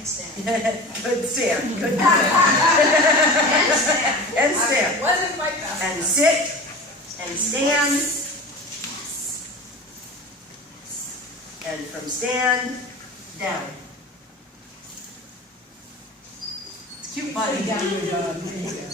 And stand. Good stand. Good stand. And stand. And stand. It wasn't like that. And sit. And stand. And from stand, down. It's cute, buddy. Down your dog. There you go.